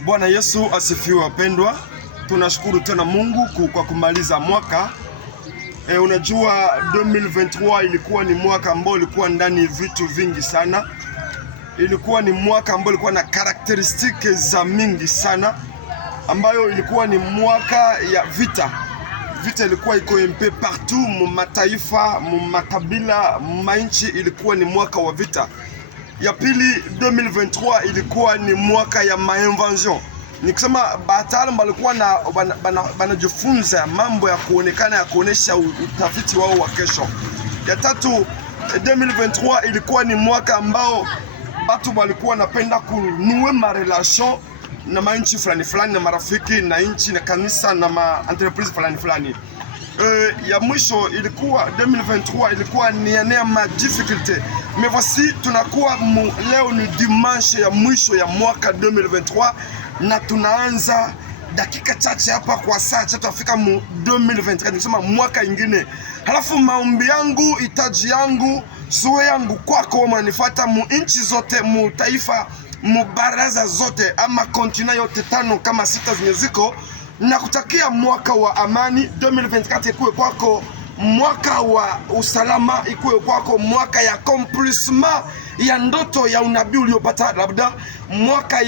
Bwana Yesu asifiwe wapendwa. Tunashukuru tena Mungu kwa kumaliza mwaka. Unajua 2023 ilikuwa ni mwaka ambao ulikuwa ndani vitu vingi sana. Ilikuwa ni mwaka ambao ulikuwa na karakteristiki za mingi sana, ambayo ilikuwa ni mwaka ya vita. Vita ilikuwa iko mpe partout mu mataifa, mu makabila, mu mainchi, ilikuwa ni mwaka wa vita. Ya pili 2023 ilikuwa ni mwaka ya mainvention. Nikisema bataalamu walikuwa na banajifunza mambo ya kuonekana, ya kuonesha utafiti wao wa kesho. Ya tatu 2023 ilikuwa ni mwaka ambao watu walikuwa napenda kunue ma relation na mainchi fulani fulani, na marafiki na inchi na kanisa na ma entreprise fulani fulani. Ya mwisho ilikuwa 2023 ilikuwa ni année ma difficulté. Mais voici tunakuwa leo ni dimanche ya mwisho ya mwaka 2023 na tunaanza dakika chache hapa kwa saa chache tufika mu 2024, nikisema mwaka ingine. Halafu maombi yangu, itaji yangu, suwe yangu kwako wamanifuata mu inchi zote, mu taifa, mu baraza zote ama kontina yote tano kama sita zenye ziko, na kutakia mwaka wa amani. 2024 ikuwe kwako mwaka wa usalama, ikuwe kwako mwaka ya accomplissement ya ndoto ya unabii uliopata, labda mwaka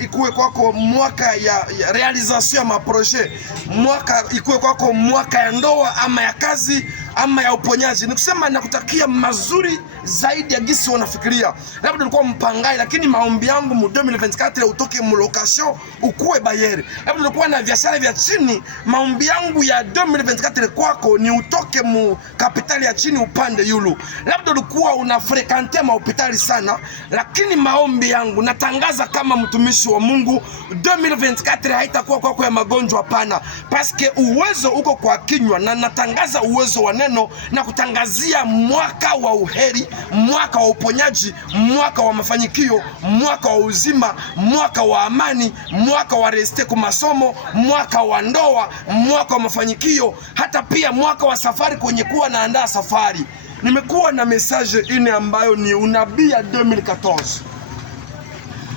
ikuwe kwako mwaka ya realization ya maprojet, mwaka ikuwe kwako mwaka ya ndoa ama ya kazi ama ya uponyaji. Nikusema nakutakia mazuri zaidi ya gisi wanafikiria. Labda ulikuwa mpangai, lakini maombi yangu mu 2024 utoke mu location ukuwe bayeri. Labda ulikuwa na biashara vya chini, maombi yangu ya 2024 kwako ni utoke mu kapitali ya chini upande yulu. Labda ulikuwa unafrekante mahopitali sana, lakini maombi yangu natangaza kama mtumishi wa Mungu 2024 haitakuwa kwako ya magonjwa, hapana. Paske uwezo uko kwa kinywa, na natangaza uwezo wa neno na kutangazia mwaka wa uheri, mwaka wa uponyaji, mwaka wa mafanikio, mwaka wa uzima, mwaka wa amani, mwaka wa reste kwa masomo, mwaka wa ndoa, mwaka wa mafanikio, hata pia mwaka wa safari kwenye kuwa naandaa safari. Nimekuwa na message ine ambayo ni unabii ya 2014.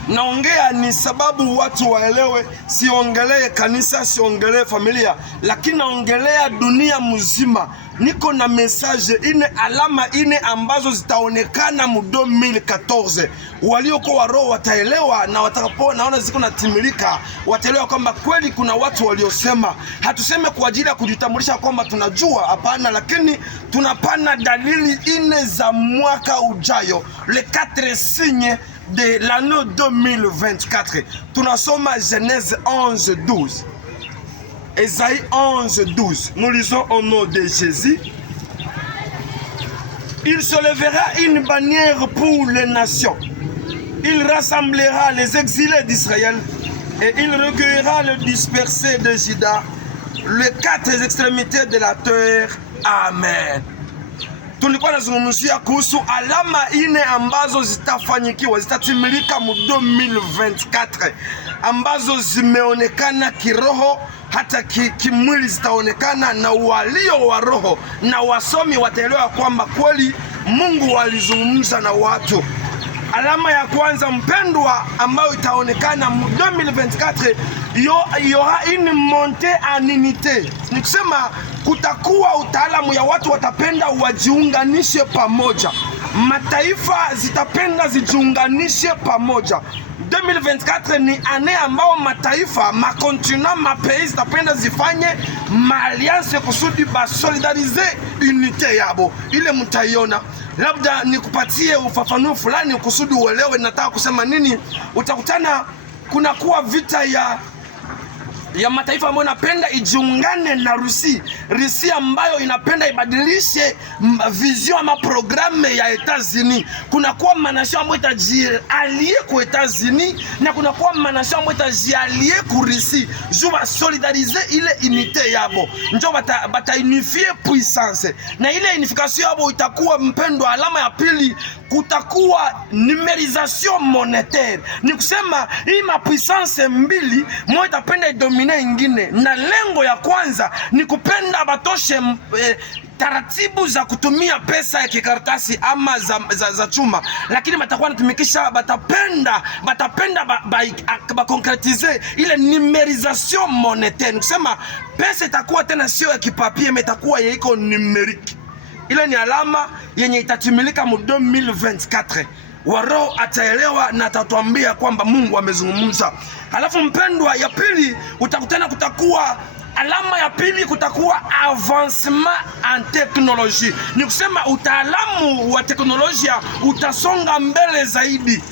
Naongea ni sababu watu waelewe, siongelee kanisa, siongelee familia, lakini naongelea dunia mzima. Niko na message ine, alama ine ambazo zitaonekana mu 2014. Waliokuwa wa roho wataelewa, na watakapo naona ziko natimilika wataelewa kwamba kweli kuna watu waliosema. Hatuseme kwa ajili ya kujitambulisha kwamba tunajua, hapana, lakini tunapana dalili ine za mwaka ujayo, le 4 signes de l'année 2024. Tunasoma Genèse 11:12. Ésaïe 11:12. Nous lisons au nom de Jésus. Il se lèvera une bannière pour les nations. Il rassemblera les exilés d'Israël et il recueillera les dispersés de Juda, les 4 extrémités de la terre. Amen. Tulikuwa nazungumzia kuhusu alama ine ambazo zitafanyikiwa, zitatimilika mu 2024, ambazo zimeonekana kiroho, hata kimwili zitaonekana, na walio wa roho na wasomi wataelewa kwamba kweli Mungu alizungumza na watu. Alama ya kwanza mpendwa, ambayo itaonekana mu 2024, yoha une montée en unité. Nikusema kutakuwa utaalamu ya watu watapenda wajiunganishe pamoja. Mataifa zitapenda zijiunganishe pamoja. 2024 ni ane ambao mataifa, makontinent, mapays zitapenda zifanye maalliance kusudi basolidarize unité yabo. Ile mtaiona. Labda nikupatie ufafanuo fulani kusudi uelewe nataka kusema nini. Utakutana kunakuwa vita ya mataifa ambayo inapenda ijiungane na Rusi ambayo inapenda ibadilishe vision ama programme ya Etats-Unis. Kuna kuwa manation ambayo itajialie kwa Etats-Unis, na kuna kuwa manation ambayo itajialie ku Rusi. Juba solidarize ile unité yabo. Njo bata unifier puissance. Na ile unification yabo itakuwa mpendwa, alama ya pili, kutakuwa numérisation monétaire. Ni kusema hii ma puissance mbili, moja itapenda idomine kudetermine ingine, na lengo ya kwanza ni kupenda batoshe taratibu za kutumia pesa ya kikaratasi ama za chuma, lakini batakuwa natumikisha, batapenda ba concretiser ile numerisation monétaire. Kusema pesa itakuwa tena sio ya kipapie, itakuwa iko numerique. Ile ni alama yenye itatimilika mu 2024. Waro ataelewa na atatuambia kwamba Mungu amezungumza. Halafu mpendwa, ya pili utakutana, kutakuwa alama ya pili, kutakuwa avancement en technologie. Ni kusema utaalamu wa teknolojia utasonga mbele zaidi.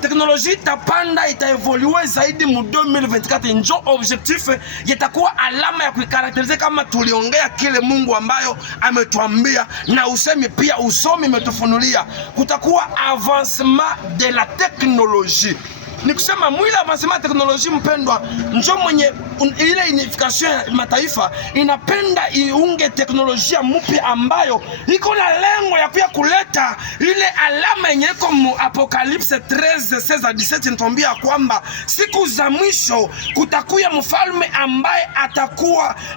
Teknolojia itapanda, itaevolue zaidi mu 2024. Njo objectif yatakuwa alama ya kuikarakterize kama tuliongea kile Mungu ambayo ametuambia, na usemi pia usomi umetufunulia. Kutakuwa avancement de la technologie. Ni kusema mwili avancement ya teknolojia mpendwa, njo mwenye ile unification ya mataifa inapenda iunge teknolojia mpya ambayo iko na lengo ya pia kuleta ile alama yenye iko mu Apocalypse 13:16-17. Nitambia kwamba siku za mwisho kutakuya mfalme ambaye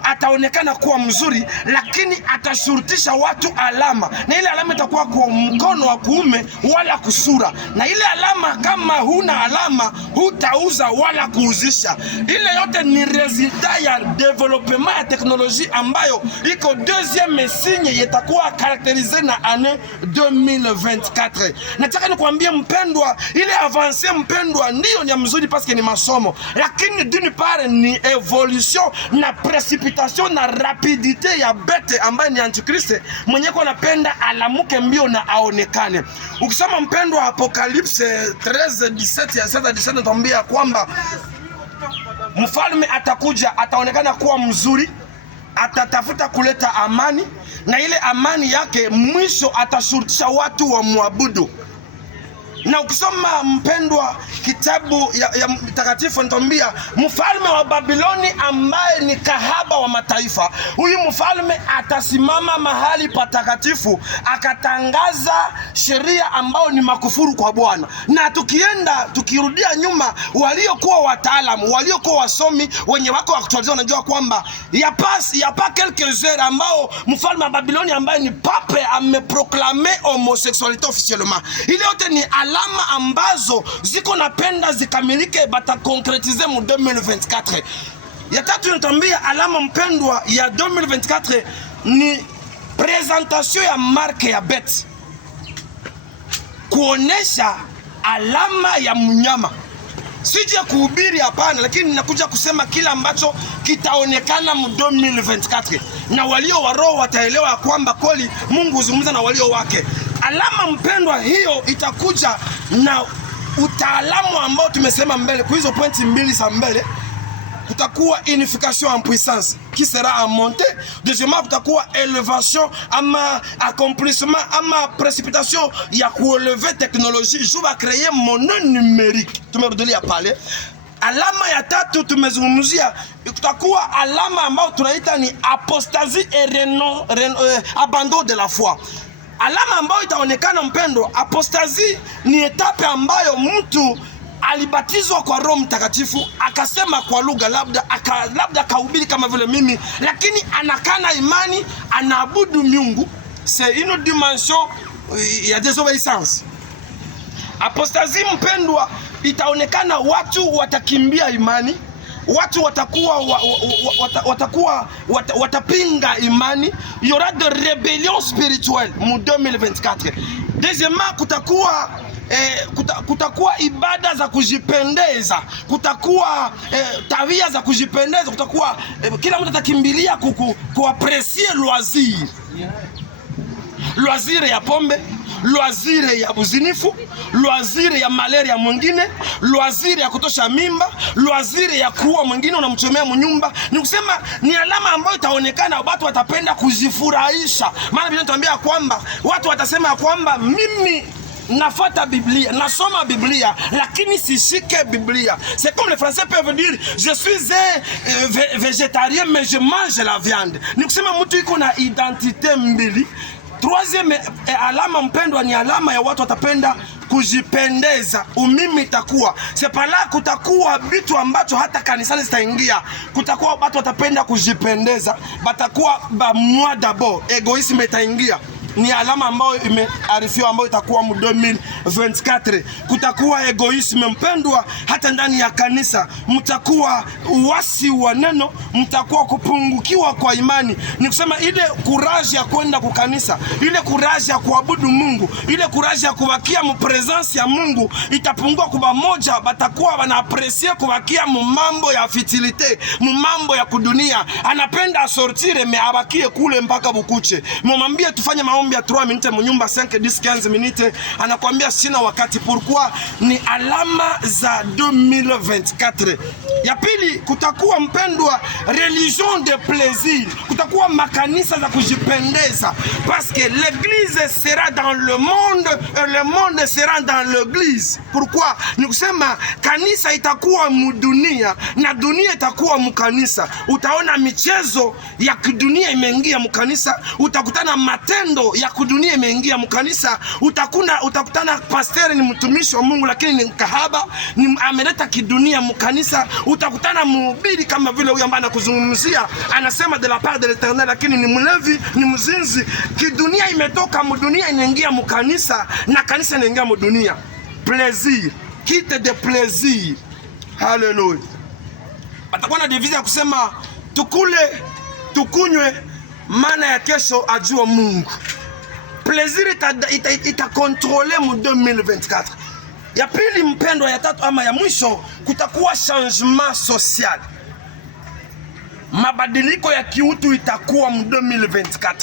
ataonekana kuwa mzuri, lakini atashurutisha watu alama, na ile alama itakuwa kwa mkono wa kuume wala kusura, na ile alama kama huna alama hutauza wala kuuzisha. Ile yote ni resultat ya development ya teknolojia ambayo iko deuxième signe yatakuwa karakterize na année 2024. Nataka nikwambie mpendwa, ile avance mpendwa ndio ni mzuri parce ni masomo, lakini d'une part ni evolution na précipitation na rapidité ya bete ambaye ni Antichrist mwenye ko napenda alamuke mbio na aonekane. Ukisoma mpendwa Apocalypse 13:17 natambia kwamba mfalme atakuja, ataonekana kuwa mzuri, atatafuta kuleta amani, na ile amani yake mwisho atashurutisha watu wa muabudu. Na ukisoma mpendwa kitabu ya mtakatifu nitambia mfalme wa Babiloni ambaye ni kahaba wa mataifa, huyu mfalme atasimama mahali patakatifu akatangaza sheria ambao ni makufuru kwa Bwana. Na tukirudia nyuma, waliokuwa wataalamu, waliokuwa wasomi, wenye wako actualize wanajua kwamba ya pas quelques heures ambao mfalme wa Babiloni ambaye ni pape ameproklame homosexualité officiellement. Ile yote ni alama ambazo ziko napenda zikamilike, bata concretize mu 2024. Ya tatu nitambia alama mpendwa ya 2024 ni presentation ya marke ya bet, kuonesha alama ya mnyama. Sije kuhubiri hapana, lakini ninakuja kusema kila ambacho kitaonekana mu 2024, na walio wa roho wataelewa kwamba kweli Mungu huzungumza na walio wake. Alama mpendwa hiyo itakuja na utaalamu ambao tumesema mbele. Kwa hizo pointi mbili za mbele, kutakuwa unification en puissance qui sera en montée. Deuxièmement, kutakuwa elevation ama accomplissement ama précipitation ya kuelever technologie juba créer monnaie numérique. Tumerudia pale. Alama ya tatu tumezungumzia, kutakuwa alama ambao tunaita ni apostasie et abandon de la foi. Alama ambayo itaonekana mpendwa, apostasie ni etape ambayo mtu alibatizwa kwa Roho Mtakatifu, akasema kwa lugha, labda akahubiri kama vile mimi, lakini anakana imani, anaabudu miungu. C'est une dimension ya désobéissance. Apostasie mpendwa itaonekana, watu watakimbia imani, watu watapinga imani. Il y aura de rébellion spirituelle mu 2024. Deuxièmement, kutakuwa ibada za kujipendeza, kutakuwa tabia za kujipendeza, kutakuwa kila mtu atakimbilia kuaprecier loisir ya pombe, loisir ya buzinifu, loisir ya malaria mwingine, loisir ya kutosha mimba, loisir ya kuua mwingine unamchomea mnyumba. Ni kusema ni alama ambayo itaonekana, watu watapenda kujifurahisha. Maana Biblia inatuambia kwamba watu watasema kwamba mimi nafuata Biblia, nasoma Biblia, lakini sishike Biblia. C'est comme les Français peuvent dire je suis un végétarien mais je mange la viande. Ni kusema mtu iko na identité mbili. Troisième alama mpendwa ni alama ya watu watapenda kujipendeza, umimi itakuwa sepala, kutakuwa vitu ambacho hata kanisani zitaingia, kutakuwa watu watapenda kujipendeza, batakuwa ba moi d'abord, egoisme itaingia. Ni alama ambayo imearifiwa ambayo itakuwa mu 2024. Kutakuwa egoisme mpendwa, hata ndani ya kanisa mtakuwa uasi wa neno, mtakuwa kupungukiwa kwa imani. Ni kusema ile courage ya kwenda kwa kanisa, ile courage ya kuabudu Mungu, ile courage ya kubakia mu presence ya Mungu itapungua. Kwa moja batakuwa wanaapresie kubakia mu mambo ya fitilite, mu mambo ya kudunia. Anapenda asortire me abakie kule mpaka bukuche. Mwambie tufanye maombi ya 3 minutes mu nyumba 5 10 15 minutes, anakuambia sina wakati. Pourquoi? Ni alama za 2024. Ya pili, kutakuwa mpendwa religion de plaisir, kutakuwa makanisa za kujipendeza, parce que l'église sera dans le monde et le monde sera dans l'église. Pourquoi? Ni kusema kanisa itakuwa mudunia na dunia itakuwa mukanisa. Utaona michezo ya kidunia imeingia mukanisa, utakutana matendo ya kudunia imeingia mukanisa, utakutana pastor ni mtumishi wa Mungu lakini ni kahaba, ni ameleta kidunia mukanisa. Utakutana mhubiri kama vile huyu ambaye anakuzungumzia anasema de la part de l'Eternel, lakini ni mlevi, ni mzinzi. Kidunia imetoka mudunia inaingia mukanisa na kanisa inaingia mudunia. Plaisir, quitte de plaisir. Hallelujah. Batakuwa na devise ya kusema tukule, tukunywe, maana ya kesho ajua Mungu. Plaisir ita contrôler mu 2024. Ya pili mpendwa, ya tatu ama ya mwisho, kutakuwa changement social. Mabadiliko ya kiutu itakuwa mu 2024.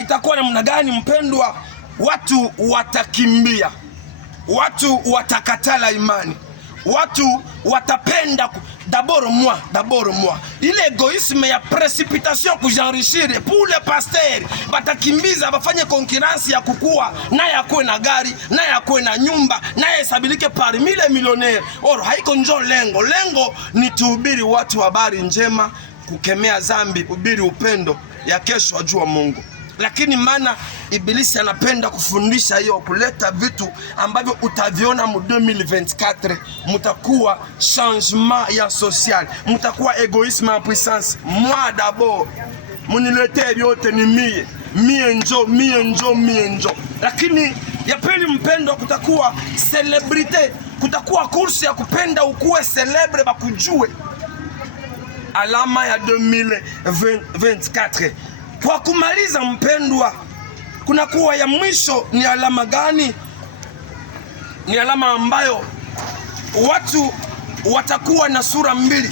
Itakuwa namna gani mpendwa? Watu watakimbia, watu watakatala imani, watu watapenda d'abord moi. Ile egoisme ya précipitation kujenrichir pour le pasteur, batakimbiza bafanye concurrence ya kukua, naye akue na gari, naye akue na nyumba, naye hesabilike parmi les millionnaires. Haiko njo lengo. Lengo ni tuhubiri watu habari njema, kukemea zambi, hubiri upendo, ya kesho ajua Mungu. Lakini maana ibilisi anapenda kufundisha hiyo, kuleta vitu ambavyo utaviona mu 2024. Mutakuwa changement ya social, mutakuwa egoisme en puissance. Moi d'abord, munilete yote ni mie njo. Lakini ya pili mpendwa, kutakuwa celebrite, kutakuwa kursi ya kupenda ukuwe celebre bakujue. Alama ya 2024. Kwa kumaliza mpendwa, kuna kuwa ya mwisho. Ni alama gani? Ni alama ambayo watu watakuwa na sura mbili.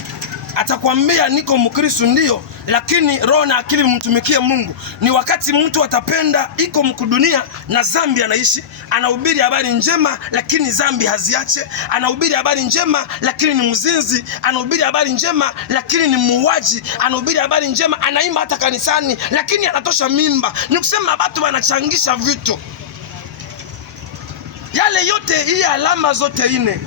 Atakwambia niko Mkristo ndio, lakini roho na akili mtumikie Mungu. Ni wakati mtu atapenda iko mkudunia na zambi anaishi, anahubiri habari njema lakini zambi haziache, anahubiri habari njema lakini ni mzinzi, anahubiri habari njema lakini ni muuaji, anahubiri habari njema anaimba hata kanisani lakini anatosha mimba. Ni kusema watu wanachangisha vitu yale yote. Hii alama zote ine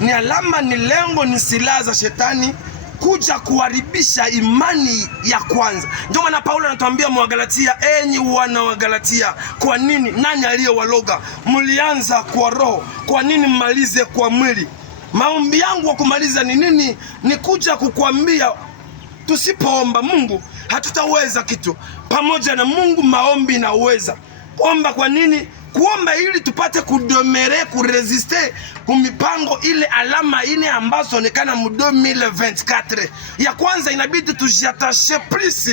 ni alama, ni lengo, ni silaha za shetani kuja kuharibisha imani ya kwanza. Ndio maana Paulo anatuambia Mwagalatia, enyi wana wa Galatia, kwa nini nani aliyewaloga? Mlianza kwa roho, kwa nini mmalize kwa mwili? Maombi yangu wa kumaliza ni nini? Ni kuja kukuambia tusipoomba Mungu hatutaweza kitu. Pamoja na Mungu maombi inaweza. Omba kwa nini? Kuomba ili tupate kudomere, kuresiste kumipango ile alama ine ambazo onekana mu 2024. Ya kwanza inabidi tujiatashe plus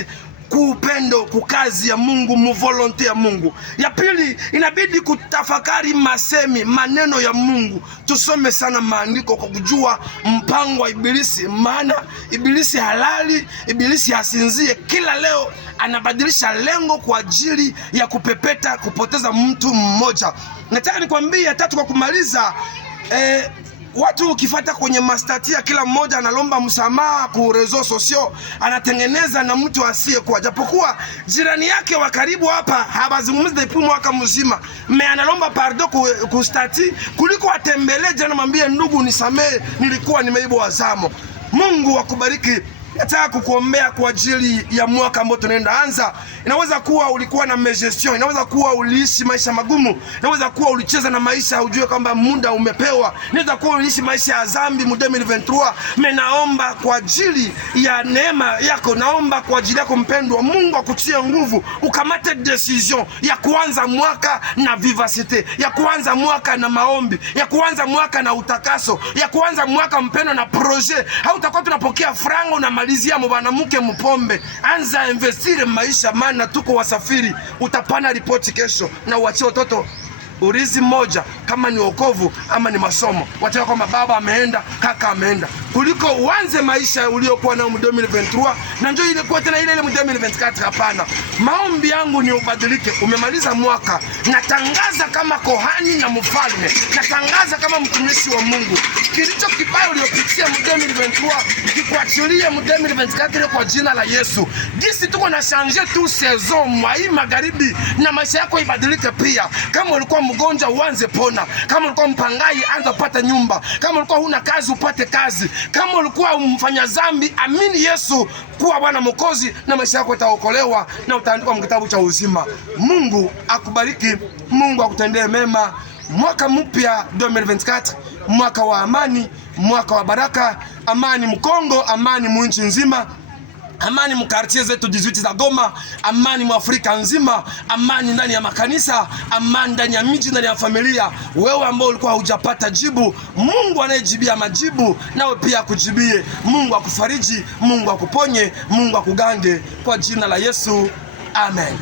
kupendo, kukazi ya Mungu, mu volonté ya Mungu. Ya pili inabidi kutafakari maneno ya Mungu. Tusome sana maandiko kwa kujua mpango wa ibilisi, maana ibilisi halali, ibilisi hasinzie. Kila leo anabadilisha lengo kwa ajili ya kupepeta, kupoteza mtu mmoja. Nataka nikwambie tatu kwa kumaliza, watu ukifuata kwenye mastatia, kila mmoja analomba msamaha ku rezo sosio, anatengeneza na mtu asiye kwa, japokuwa jirani yake wa karibu hapa habazungumzi depuis mwaka mzima, me analomba pardon ku stati kuliko atembele jana mwambie ndugu nisamee, nilikuwa nimeiba wazamo. Mungu akubariki. Nataka kukuombea kwa ajili ya mwaka ambao tunaenda anza. Inaweza kuwa ulikuwa na magestion, inaweza kuwa uliishi maisha magumu, inaweza kuwa ulicheza na maisha ujue kwamba muda umepewa, inaweza kuwa uliishi maisha ya dhambi mu 2023. Naomba kwa ajili ya neema yako, naomba kwa ajili yako mpendwa, Mungu akutie nguvu ukamate decision ya kuanza mwaka na vivacité, ya kuanza mwaka na maombi, ya kuanza mwaka na utakaso, ya kuanza mwaka mpendwa na projet. Hautakuwa tunapokea franga unamalizia mwanamke mpombe. Anza investir maisha, maana tuko wasafiri. Utapana ripoti kesho na uachie watoto urizi moja, kama ni wokovu ama ni masomo. Wataka kwamba baba ameenda, kaka ameenda, kuliko uanze maisha uliokuwa na mu 2023 na njoo ile kwa tena ile mu 2024. Hapana, maombi yangu ni ubadilike. Umemaliza mwaka, natangaza kama kohani na mfalme, natangaza kama mtumishi wa Mungu, kilicho kibaya uliopitia mu 2023 kikuachilie mu 2024 kwa jina la Yesu. Gisi tuko na changer tu saison mwai magharibi, na maisha yako ibadilike pia. Kama ulikuwa mgonjwa uanze pona, kama ulikuwa mpangai anza kupata nyumba, kama ulikuwa huna kazi upate kazi, kama ulikuwa mfanya dhambi amini Yesu kuwa Bwana Mwokozi, na maisha yako itaokolewa na utaandikwa kitabu cha uzima. Mungu akubariki, Mungu akutendee mema. Mwaka mpya 2024, mwaka wa amani, mwaka wa baraka, amani Mkongo, amani mwinchi nzima, amani mkartie zetu 18 za Goma, amani mwa Afrika nzima, amani ndani ya makanisa, amani ndani ya miji, ndani ya familia. Wewe ambao ulikuwa hujapata jibu, Mungu anayejibia majibu nawe pia akujibie. Mungu akufariji, Mungu akuponye, Mungu akugange kwa jina la Yesu. Amen.